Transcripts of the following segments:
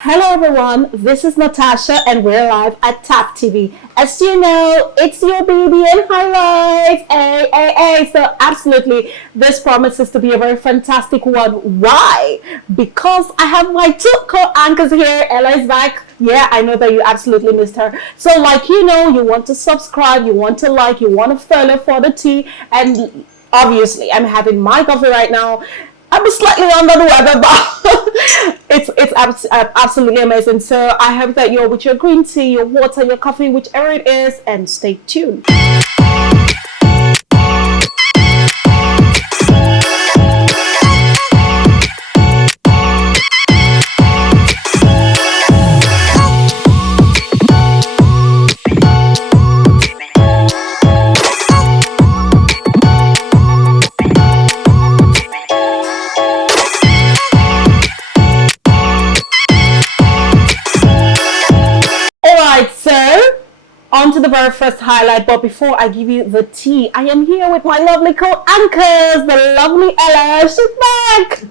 Hello everyone, this is Natasha and we're live at Thav TV. As you know, it's your BBN highlights. So absolutely, this promises to be a very fantastic one. Why? Because I have my two co-anchors here. Ella is back. Yeah, I know that you absolutely missed her. So you want to subscribe, you want to like, you want to follow for the tea. And obviously, I'm having my coffee right now. I'm slightly under the weather, but it's absolutely amazing. So I hope that you're with your green tea, your water, your coffee, whichever it is, and stay tuned. On to the very first highlight, but before I give you the tea, I am here with my lovely co-anchors, the lovely Ella, she's back,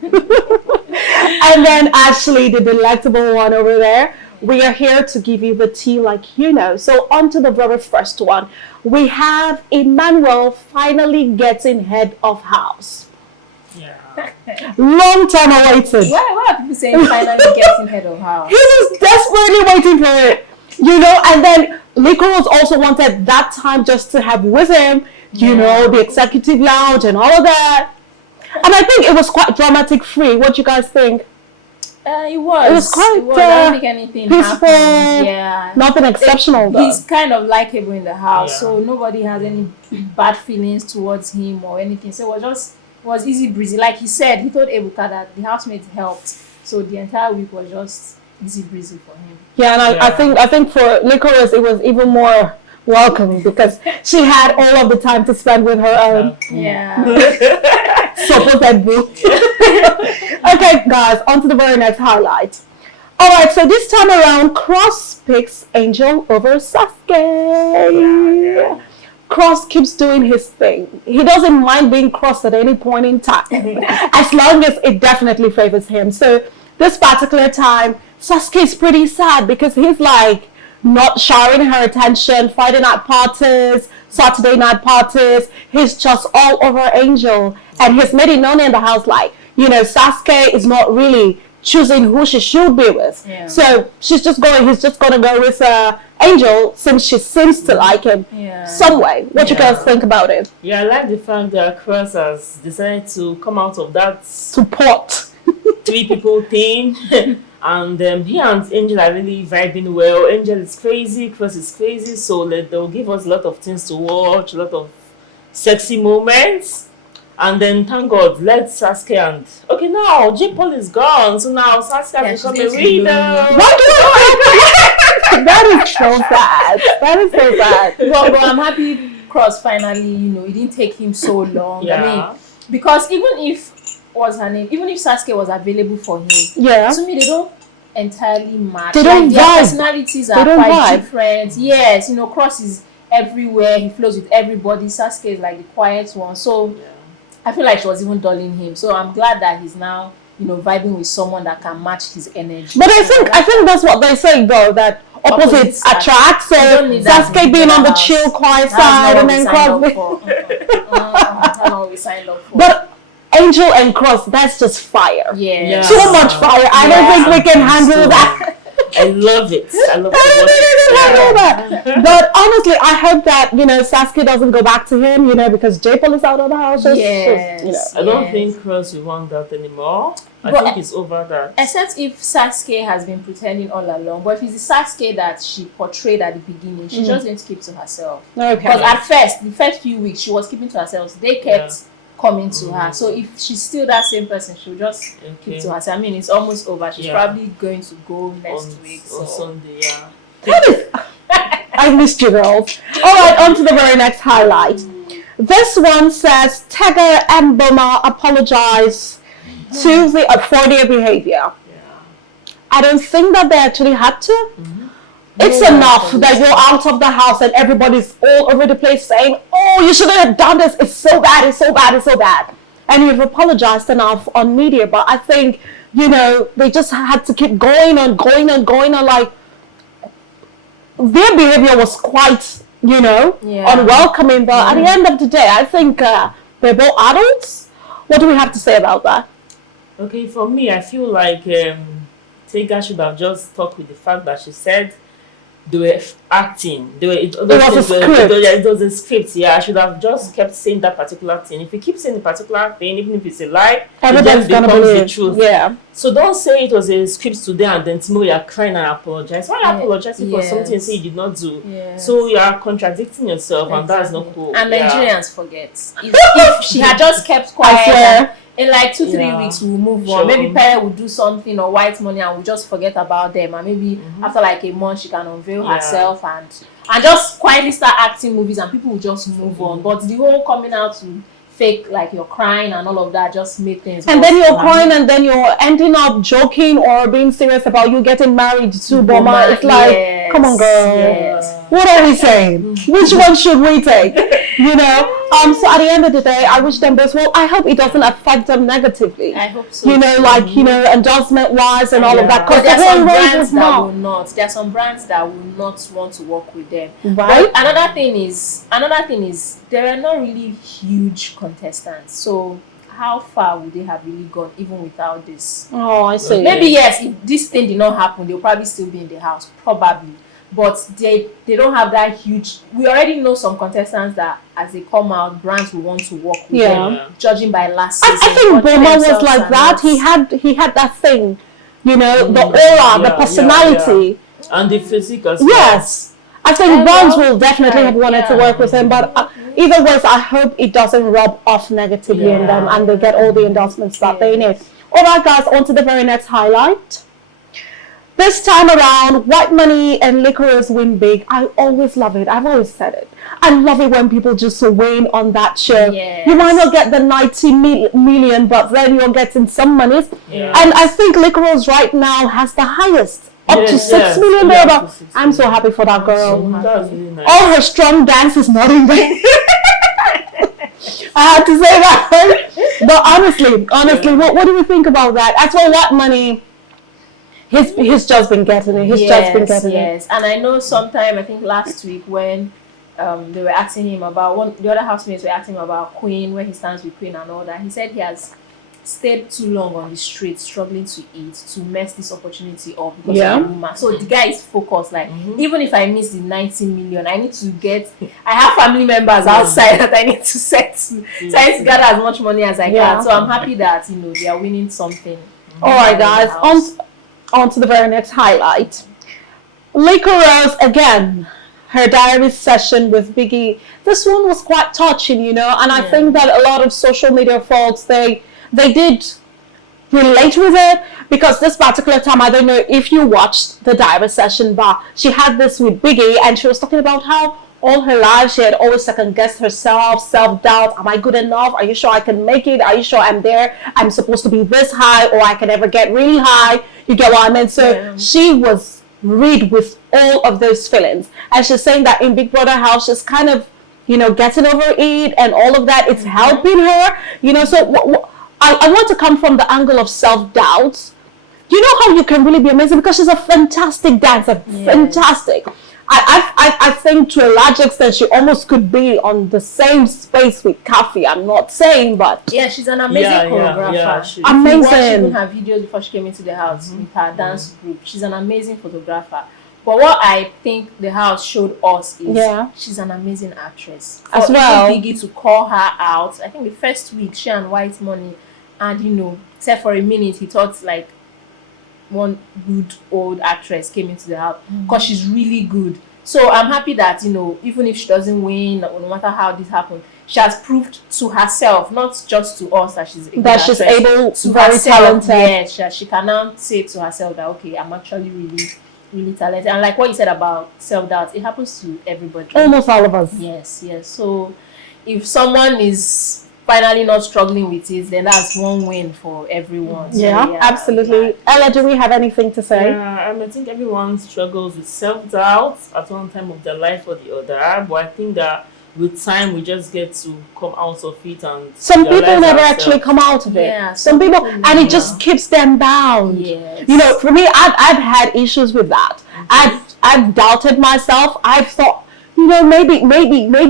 and then Ashley, the delectable one over there. We are here to give you the tea So on to the very first one. We have Emmanuel finally getting head of house. Yeah. Long time awaited. Why are people saying finally getting head of house? He was desperately waiting for it. And then Licorice also wanted that time just to have with him, the executive lounge and all of that. And I think it was quite dramatic free. What do you guys think? It was. It was quite I don't think anything peaceful. Happened. Yeah. Nothing exceptional though. He's kind of likable in the house, so nobody has any bad feelings towards him or anything. So it was easy breezy. Like he said, he told Ebuka that the housemates helped. So the entire week was just easy breezy for him. Yeah, and I think for Licorice it was even more welcome because she had all of the time to spend with her own. Yeah. So that boo. Okay, guys, on to the very next highlight. Alright, so this time around, Cross picks Angel over Sasuke. Yeah. Cross keeps doing his thing. He doesn't mind being crossed at any point in time, as long as it definitely favors him. So this particular time, Sasuke is pretty sad because he's not showering her attention, Friday night parties, Saturday night parties. He's just all over Angel. And he's made it known in the house Sasuke is not really choosing who she should be with. Yeah. So he's just going to go with Angel since she seems to like him some way. What you guys think about it? Yeah, I like the fact that Cross has decided to come out of that support 3 people thing. And he and Angel are really vibing well. Angel is crazy, Cross is crazy, so they'll give us a lot of things to watch, a lot of sexy moments. And then thank God, let Sasuke and now J-Paul is gone, so now Sasuke has become a reader. That is so sad. That is so sad. But I'm happy Cross finally, it didn't take him so long. Yeah. I mean, because even if Sasuke was available for him, to me they don't entirely match. They don't their vibe. Personalities are quite different. Yes, Cross is everywhere, he flows with everybody. Sasuke is like the quiet one. So I feel like she was even dulling him. So I'm glad that he's now, vibing with someone that can match his energy. But I think that's what they say though, that opposites attract. So Sasuke being on the chill, quiet side, and then Cross. That's not what we signed up for. But Angel and Cross, that's just fire. Yeah. Too much fire. I don't think we can handle that. I love it. I love it. But honestly, I hope that Sasuke doesn't go back to him, because J-Paul is out of the house. I don't think Cross will want that anymore. I think it's over that. Except if Sasuke has been pretending all along. But if it's the Sasuke that she portrayed at the beginning, she's just going to keep to herself. Okay. Because at first, the first few weeks, she was keeping to herself. So they kept coming to her. So if she's still that same person, she'll just keep to herself. I mean, it's almost over. She's probably going to go next week. On Sunday, I missed you, girls. Alright, on to the very next highlight. This one says Thav and Bbnaija apologize for their behavior. I don't think that they actually had to. It's enough that you're out of the house and everybody's all over the place saying, oh, you shouldn't have done this. It's so bad, it's so bad, it's so bad. And you've apologized enough on media. But I think they just had to keep going on, like, their behavior was quite, unwelcoming. But at the end of the day, I think they're both adults. What do we have to say about that? Okay, for me, I feel like Saga should have just talked with the fact that she said they were acting. It was a script. Yeah, I should have just kept saying that particular thing. If you keep saying the particular thing, even if it's a lie, everybody's gonna believe the truth. Yeah. So don't say it was a script today and then tomorrow you're crying and apologize. Why are you apologizing for something you say you did not do? Yes. So you are contradicting yourself, and that's not cool. And Nigerians forget. If she had just kept quiet, in like 2-3 weeks we'll move on. Maybe Pere will do something or white money and we'll just forget about them. And maybe after like a month she can unveil herself and just quietly start acting movies and people will just move on. But the whole coming out to fake like you're crying and all of that just made things and then you're crying and then you're ending up joking or being serious about you getting married to Boma. It's like, come on, girl. What are we saying? Which one should we take? So at the end of the day, I wish them best. Well, I hope it doesn't affect them negatively. I hope so. Endorsement wise and all of that. Because there are some brands that will not. There are some brands that will not want to work with them. Right. But another thing is there are not really huge contestants. So how far would they have really gone even without this? Oh, I see. Maybe yes, if this thing did not happen, they'll probably still be in the house. Probably. But they don't have that huge. We already know some contestants that as they come out, brands will want to work with them. Judging by last season, I think Boma was like that. He had that thing, the aura, the personality, and the physical. Yes, I think brands will definitely have wanted to work with him. But either way, I hope it doesn't rub off negatively on them, and they get all the endorsements that they need. All right, guys, on to the very next highlight. This time around, White Money and Licorice win big. I always love it. I've always said it. I love it when people just win on that show. Yes. You might not get the 90 million, but then you're getting some money. Yeah. And I think Licorice right now has the highest, up to 6 million. I'm so happy for that girl. That's really nice. All her strong dance is not in vain. I had to say that. But honestly, what do we think about that? As for White Money, He's just been getting it. Yes. And I know sometime, I think last week when they were asking him about the other housemates were asking him about Queen, where he stands with Queen and all that. He said he has stayed too long on the street, struggling to eat, to mess this opportunity up because of a woman. So the guy is focused. Like even if I miss the 90 million, I need to I have family members outside that I need to set to. So I need to gather as much money as I can. So I'm happy that they are winning something. All right, guys. On to the very next highlight. Licorice again. Her diary session with Biggie. This one was quite touching, and I think that a lot of social media folks they did relate with it because this particular time, I don't know if you watched the diary session, but she had this with Biggie and she was talking about how all her life she had always second-guessed herself, self-doubt. Am I good enough? Are you sure I can make it? Are you sure I'm there? I'm supposed to be this high or I can never get really high. You get what I mean? So she was rid with all of those feelings. And she's saying that in Big Brother house, she's kind of, getting over it and all of that. It's helping her, So I want to come from the angle of self-doubt. You know how you can really be amazing because she's a fantastic dancer. Fantastic. I think to a large extent she almost could be on the same space with Kathy. I'm not saying, but she's an amazing choreographer. Amazing. Watch even her videos before she came into the house with her dance group. She's an amazing photographer. But what I think the house showed us is she's an amazing actress. As well. Biggie to call her out. I think the first week she and White Money, and except for a minute, he thought like one good old actress came into the house because she's really good. So I'm happy that even if she doesn't win, no matter how this happened, she has proved to herself, not just to us, that she's able, to very herself, talented. She can now say to herself that okay, I'm actually really, really talented. And like what you said about self-doubt, it happens to everybody. Almost all of us. Yes. So if someone is finally not struggling with it, then that's one win for everyone. So, absolutely. Ella, do we have anything to say? I think everyone struggles with self-doubt at one time of their life or the other, but I think that with time we just get to come out of it, and some people realize never ourselves. actually come out of it. Yeah, some people, and it just keeps them bound. Yes. You know, for me, I've had issues with that. I've doubted myself. I've thought, you know, maybe,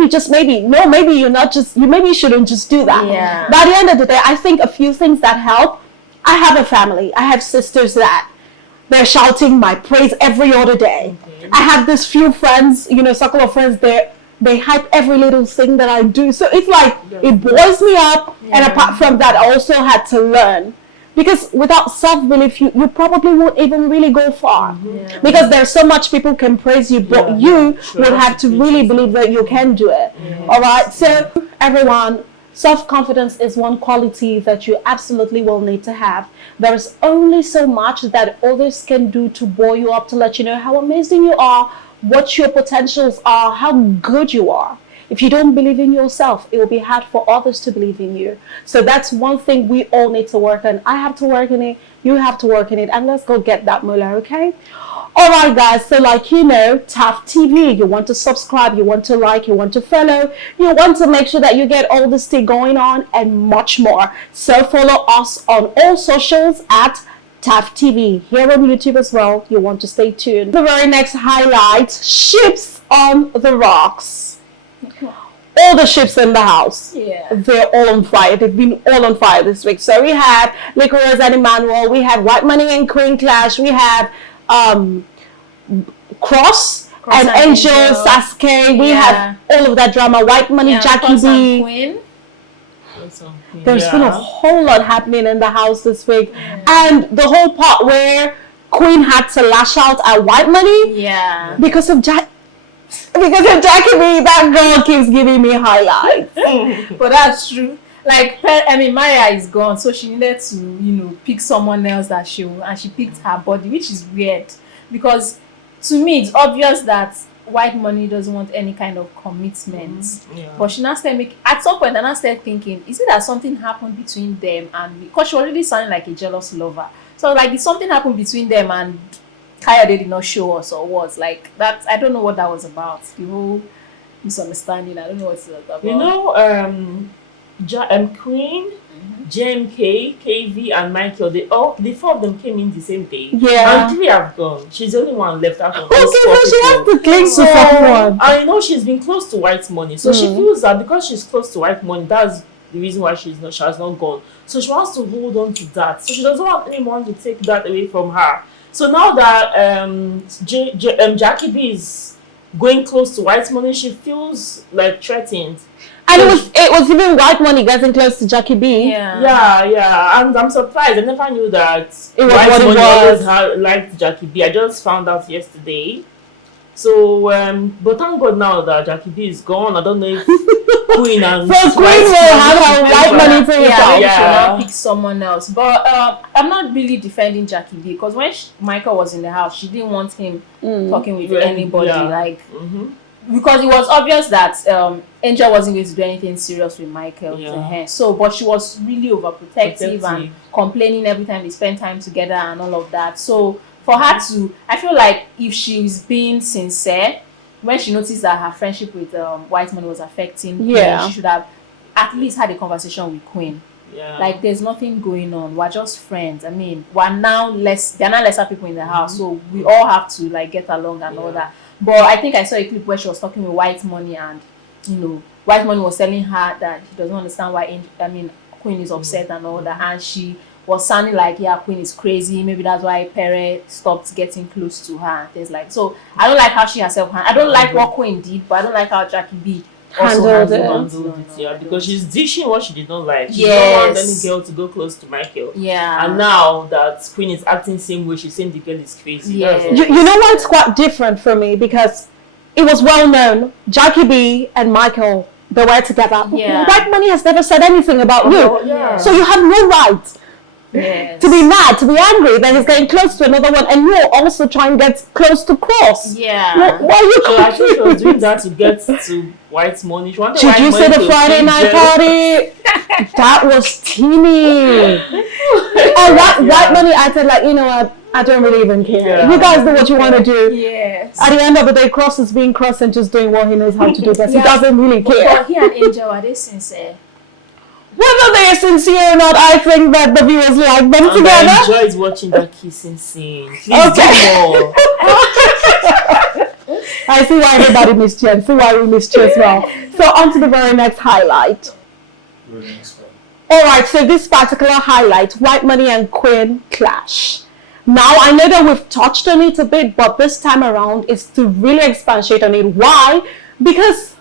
just maybe, no, maybe you're not just, maybe you shouldn't just do that. Yeah. By the end of the day, I think a few things that help. I have a family. I have sisters that they're shouting my praise every other day. Okay. I have this few friends, you know, circle of friends, they hype every little thing that I do. So it's like, it boils me up. Yeah. And apart from that, I also had to learn. Because without self-belief, you probably won't even really go far. Yeah. Because there's so much people can praise you, but you would have to really believe that you can do it. All right? So everyone, self-confidence is one quality that you absolutely will need to have. There is only so much that others can do to buoy you up, to let you know how amazing you are, what your potentials are, how good you are. If you don't believe in yourself, it will be hard for others to believe in you. So that's one thing we all need to work on. I have to work on it. You have to work on it. And let's go get that moolah, okay? All right, guys. So like, you know, Thav TV, you want to subscribe, you want to like, you want to follow, you want to make sure that you get all this thing going on and much more. So follow us on all socials at Thav TV. Here on YouTube as well. You want to stay tuned. The very next highlight, ships on the rocks. All the ships in the house, they're all on fire. They've been all on fire this week. So we have Licorice and Emmanuel. We have White Money and Queen Clash. We have Cross and Angel, Sasuke. We have all of that drama. White Money, Jackie B. Queen. There's been a whole lot happening in the house this week. And the whole part where Queen had to lash out at White Money because of Jackie B, that girl keeps giving me highlights. But that's true. Like, I mean, Maya is gone, so she needed to, you know, pick someone else and she picked her body, which is weird. Because to me, it's obvious that White Money doesn't want any kind of commitment. But she now started at some point, I started thinking, is it that something happened between them and me? Because she already sounded like a jealous lover. So, like, did something happen between them and Kayode did not show us, or was like that? I don't know what that was about. The whole misunderstanding. I don't know what it's about. You know, Queen, JMK, KV, and Michael. The four of them came in the same day. Yeah. And 3 have gone. She's the only one left out of Okay, those 4 so she has people. to cling to someone. I know she's been close to White Money, so she feels that because she's close to White Money, that's the reason why she has not gone. So she wants to hold on to that. So she doesn't want anyone to take that away from her. So now that Jackie B is going close to White Money, she feels like threatened. And it was even White Money getting close to Jackie B. Yeah. And I'm surprised. I never knew that White Money always liked Jackie B. I just found out yesterday. So, but thank God now that Jackie B is gone. I don't know if Queen and so Queen will have her White Money to herself. She will now pick someone else. But I'm not really defending Jackie B, because when Michael was in the house, she didn't want him talking with anybody. Because it was obvious that Angel wasn't going to do anything serious with Michael to her. So, but she was really overprotective and complaining every time they spent time together and all of that. So, for her to, I feel like if she's being sincere, when she noticed that her friendship with White Money was affecting Queen, she should have at least had a conversation with Queen. Like, there's nothing going on. We're just friends. I mean, they're now lesser people in the house, so we all have to like get along and all that. But I think I saw a clip where she was talking with White Money, and you know, White Money was telling her that he doesn't understand why Queen is upset and all that, and she was sounding like, Queen is crazy. Maybe that's why Pere stopped getting close to her and things like. So I don't like how she herself. I don't like what Queen did, but I don't like how Jackie B handled it. Because she's dishing what she did not like. She don't want any girl to go close to Michael. And now that Queen is acting the same way, she's saying the girl is crazy. You know what? It's quite different for me, because it was well known Jackie B and Michael, they were together. White Money has never said anything about you, so you have no right to be mad, to be angry that he's getting close to another one, and you're also trying to get close to Cross. Why are you I think she was doing that to get to White Money. She wanted Did you say the Friday night party? That was teeny. And White Money acted like, you know what, I don't really even care. Yeah. You guys do what you want to do. Yes. At the end of the day, Cross is being Cross and just doing what he knows how to do best. Yeah. He doesn't really care. But he and Angel, are they sincere? Whether they're sincere or not, I think that the viewers like them And together. I enjoyed watching that kissing scene. Please Okay. do more. I see why everybody missed you and see why we missed you as well. So on to the very next highlight. Alright, so this particular highlight, White Money and Queen clash. Now, I know that we've touched on it a bit, but this time around is to really expatiate on it. Why? Because,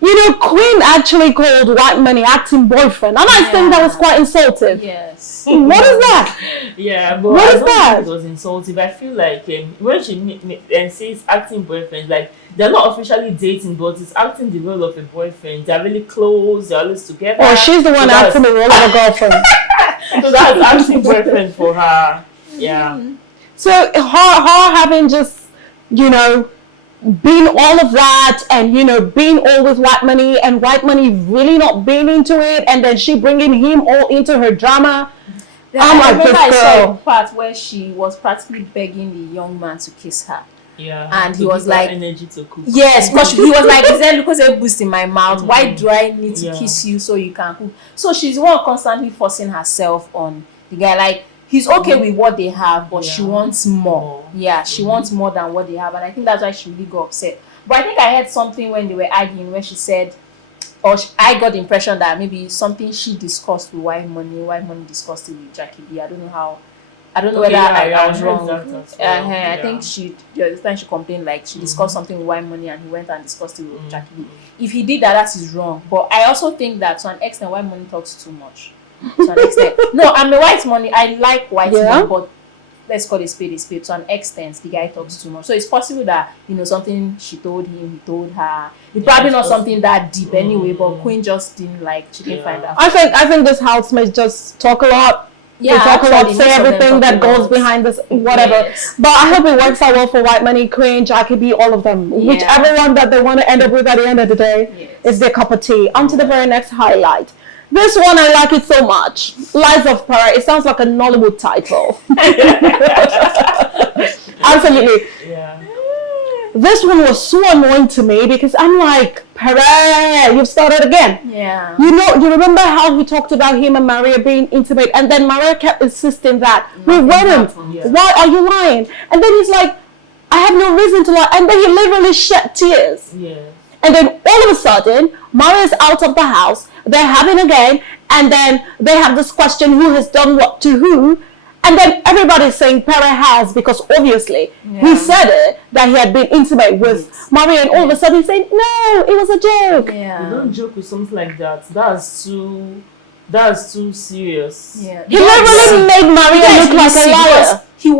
Queen actually called White Money acting boyfriend. And I think that was quite insultive. Yes. What is that? Yeah, but What I is don't that? think it was insultive. I feel like when she says acting boyfriend, like they're not officially dating, but it's acting the role of a boyfriend. They're really close. They're always together. Oh, she's the one acting the role of a girlfriend. So that's acting boyfriend for her. Yeah. So her having just, being all of that and, being all with White Money and White Money really not being into it and then she bringing him all into her drama. I'm I like, remember I this saw girl. a part where she was practically begging the young man to kiss her. Yeah. And he to was give her like, energy to cook. yes, because he was like, is there Lucozade boost in my mouth? Why do I need to Yeah. kiss you so you can cook? So she's the one constantly forcing herself on the guy. Like, he's okay with what they have, but she wants more. Yeah, she wants more than what they have. And I think that's why she really got upset. But I think I heard something when they were arguing where she said, I got the impression that maybe something she discussed with White Money discussed it with Jackie B. I don't know whether I was wrong. I think the other time she complained, like she discussed something with White Money and he went and discussed it with Jackie B. If he did that, that is wrong. But I also think that to an extent, White Money talks too much. To an extent. No, I'm a White Money. I like White Money, but let's call it spade a spade. To an extent, the guy talks too much. So it's possible that, something she told him, he told her. It's probably not something that deep anyway, but Queen just didn't she didn't find out. I think this housemates just talk a lot. Yeah, they talk a lot, say most of them everything that talk a goes lot. behind this, whatever. Yes. But I hope it works out well for White Money, Queen, Jackie B, all of them. Whichever one that they want to end up with at the end of the day is their cup of tea. On to the very next highlight. This one, I like it so much. Lies of Pearl. It sounds like a Nollywood title. Absolutely. Yeah. This one was so annoying to me because I'm like, Pere, you've started again. Yeah. You remember how he talked about him and Maria being intimate, and then Maria kept insisting that we weren't. Why are you lying? And then he's like, I have no reason to lie. And then he literally shed tears. Yeah. And then all of a sudden, Maria's out of the house. They're having a game, and then they have this question: who has done what to who? And then everybody's saying Pere has, because obviously he said it, that he had been intimate with Maria, and all of a sudden he's saying, no, it was a joke. Yeah. You don't joke with something like that. That's too serious. Yeah. He literally made Maria look like a liar. He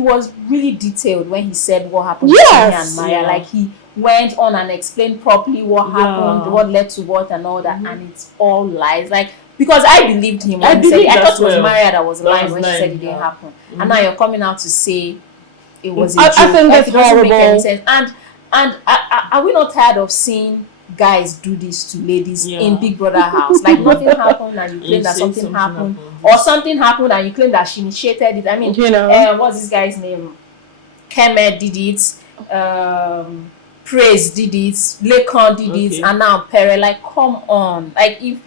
was really detailed when he said what happened Yes. between him and Maria. Like he went on and explained properly what happened, what led to what and all that, and it's all lies. Like, because I believed him when he said it. I thought it was Maria that was lying when she said it didn't happen. And now you're coming out to say it was a joke. I think that's it doesn't make any horrible. sense. And are we not tired of seeing guys do this to ladies in Big Brother house? Like nothing happened and you claim that something happened. Or something happened and you claim that she initiated it. I mean, what's this guy's name? Kemet did it. Praise did it. Lekon did it. And now Pere. Like, come on. Like, if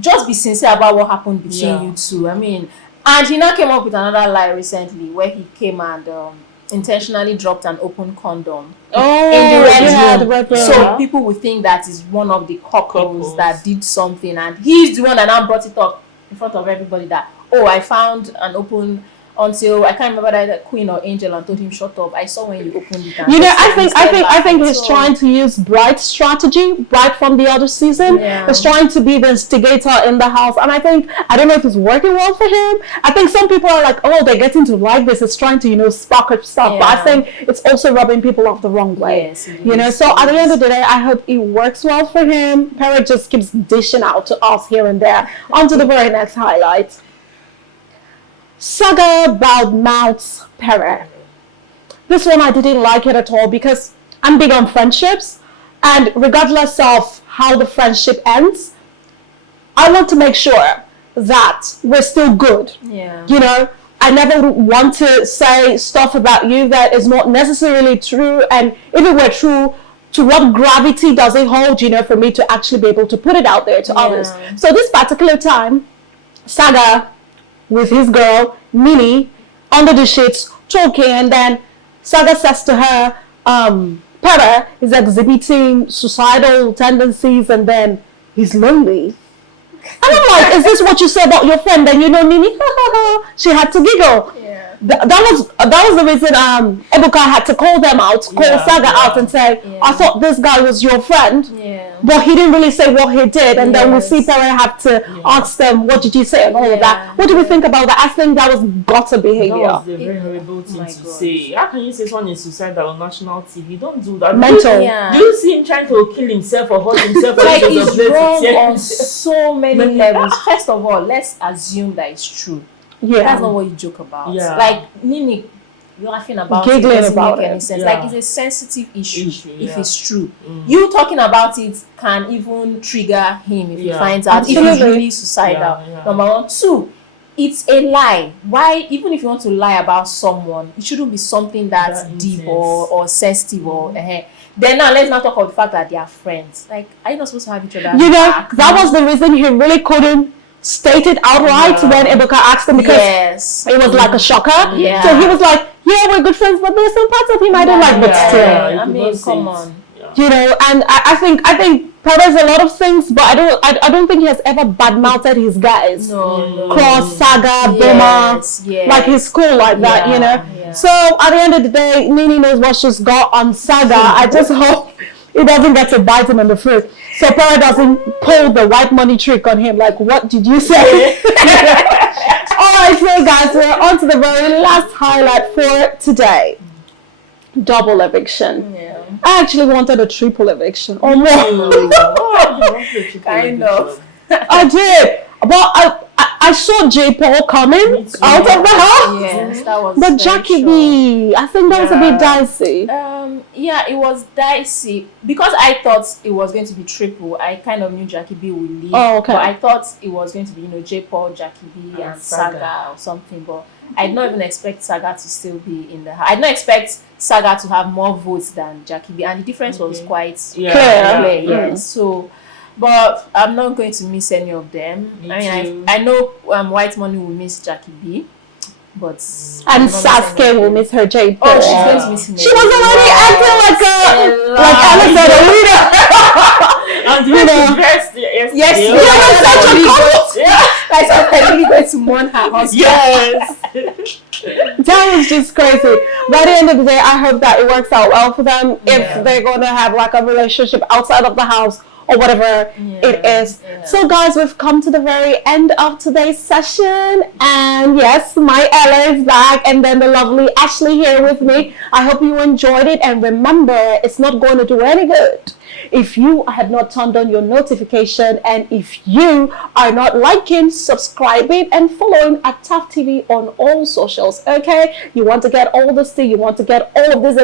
just be sincere about what happened between you two. I mean, and he now came up with another lie recently where he came and intentionally dropped an open condom in the red room. So people would think that is one of the couples that did something, and he's the one that now brought it up in front of everybody that, I found an open, until I can't remember that Queen or Angel and told him shut up. I saw when you opened it. I think he's trying to use Bright's strategy, Bright from the other season. He's trying to be the instigator in the house, and I don't know if it's working well for him. I think some people are like, they're getting to like this. It's trying to spark up stuff, but I think it's also rubbing people off the wrong way. Yes, so at the end of the day, I hope it works well for him. Pere just keeps dishing out to us here and there. On to the very next highlight. Saga badmouths Pere. This one I didn't like it at all because I'm big on friendships, and regardless of how the friendship ends, I want to make sure that we're still good. Yeah. I never want to say stuff about you that is not necessarily true. And if it were true, to what gravity does it hold, for me to actually be able to put it out there to others? So this particular time, Saga with his girl, Nini, under the sheets, talking, and then Saga says to her, Pera is exhibiting suicidal tendencies, and then he's lonely. And I'm like, is this what you say about your friend? Then Nini, she had to giggle. Yeah. That was the reason Ebuka had to call them out, Saga out and say, I thought this guy was your friend, but he didn't really say what he did. And then we see Pere have to ask them, what did you say, and all of that. What do we think about that? I think that was gutter behavior. That was a very horrible thing to say. How can you say someone is suicidal on national TV? Don't do that. Mental. Do you see him trying to kill himself or hurt himself? Like, he's wrong on so many levels. First of all, let's assume that it's true. Yeah. That's not what you joke about. Yeah. Like, Nini laughing about Giggling it doesn't about make any it. sense. Yeah. Like, it's a sensitive issue if it's true. You You talking about it can even trigger him if he finds out if Absolutely. he's really suicidal. Number one. Two, it's a lie. Why, even if you want to lie about someone, it shouldn't be something that's That deep intense. or sensitive or Then now let's not talk about the fact that they are friends. Like, are you not supposed to have each other? That was the reason he really couldn't state it outright when Ebuka asked him, because it was like a shocker. Yeah. So he was like, yeah, we're good friends, but there's some parts of him I don't like, but still. I mean, come on. And I think Perez a lot of things, but I don't think he has ever badmouthed his guys. No. Cross, Saga, Boma, like he's cool like that, Yeah. So at the end of the day, Nini knows what she's got on Saga. I just hope it doesn't get to bite him in the foot. So Perez doesn't pull the white money trick on him. Like, what did you say? Alright, so guys, we're on to the very last highlight for today. Double eviction. Yeah. I actually wanted a triple eviction or more. Kind of. I did, but I saw J. Paul coming out of the house. Yes, that was. But very Jackie sure. B, I think that was a bit dicey. Yeah, it was dicey because I thought it was going to be triple. I kind of knew Jackie B would leave. Oh, okay. But I thought it was going to be, J. Paul, Jackie B, and Saga or something. But I did not even expect Saga to still be in the house. I did not expect Saga to have more votes than Jackie B, and the difference was quite clear. Yes. So, but I'm not going to miss any of them. I know White Money will miss Jackie B. But and Sasuke will miss her J. Paul. Oh, she's going to miss him. She was already acting like Alice at a leader. And Like, I'm really going to mourn her husband. Yes. That was just crazy. By the end of the day, I hope that it works out well for them. If they're going to have like a relationship outside of the house or whatever it is. So guys, we've come to the very end of today's session, and yes, my Ella is back, and then the lovely Ashley here with me. I hope you enjoyed it, and remember, it's not going to do any good if you have not turned on your notification, and if you are not liking, subscribing, and following at Thav TV on all socials. Okay, you want to get all this thing, you want to get all of this